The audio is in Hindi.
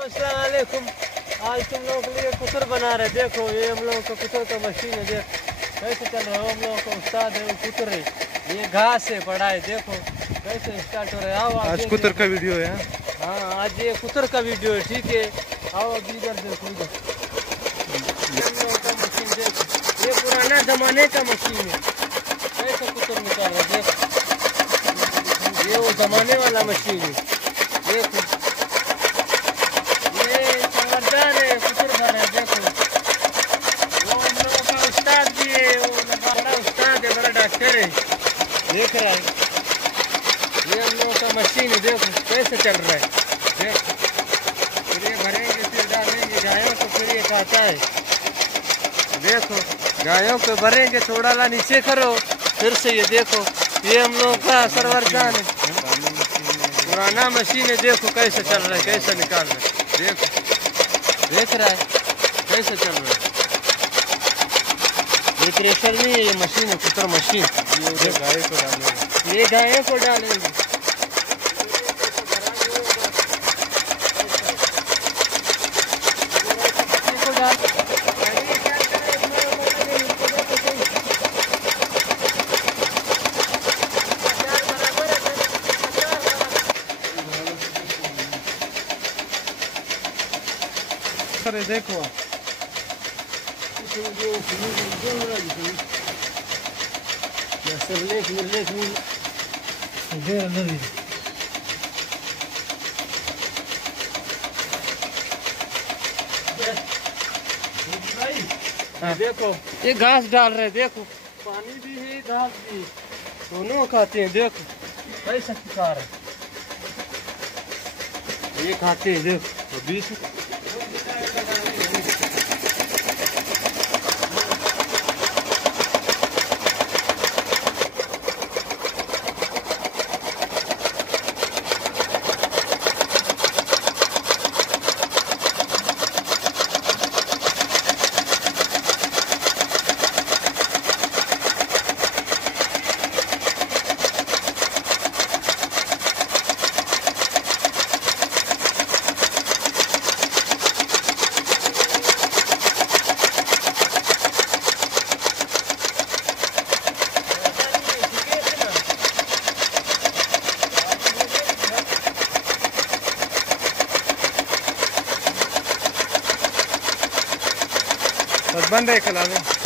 अस्सलाम वालेकुम। आज तुम लोगों के लिए कुकर बना रहे। देखो ये हम लोगों का कुकर का मशीन है। देख कैसे चल रहा है। हम लोगों का उस्ताद है वो कुतर है। ये घास से पड़ा है। देखो कैसे स्टार्ट हो रहा है। आओ आज कुतर का वीडियो है। हाँ आज ये कुतर का वीडियो है। ठीक है आओ अभी इधर देखो इधर का मशीन। देखो ये पुराना जमाने का मशीन है। कैसे कुतर निकाल रहा है। देखो ये वो जमाने वाला मशीन है। देखो ये समझदार है कुतर भर है। देखो वो हम लोगों का उस्ताद भी है। वो बड़ा उस्ताद है बड़ा डॉक्टर है। देख रहा है ये हम लोगों का मशीन है। देखो कैसे चल रहा है। देखो फिर ये भरेंगे फिर डालेंगे गायों को फिर ये खाता है। देखो गायों को भरेंगे थोड़ा ला नीचे करो फिर से ये देखो ये हम लोगों का सरवर जान है। पुराना मशीन है। देखो कैसे चल रहा है कैसे निकाल रहा है। देखो देख रहा है कैसे चल रहा है। ये थ्रेशर नहीं है ये मशीन है कुतर मशीन। ये गायों को डालेंगे। ये गायों को डालेंगे। अरे देखो देखो ये घास डाल रहे। देखो पानी भी है घास भी दोनों खाते हैं। देखो कैसा खा रहे ये खाते हैं। देखो बीस बस बंद है कला में।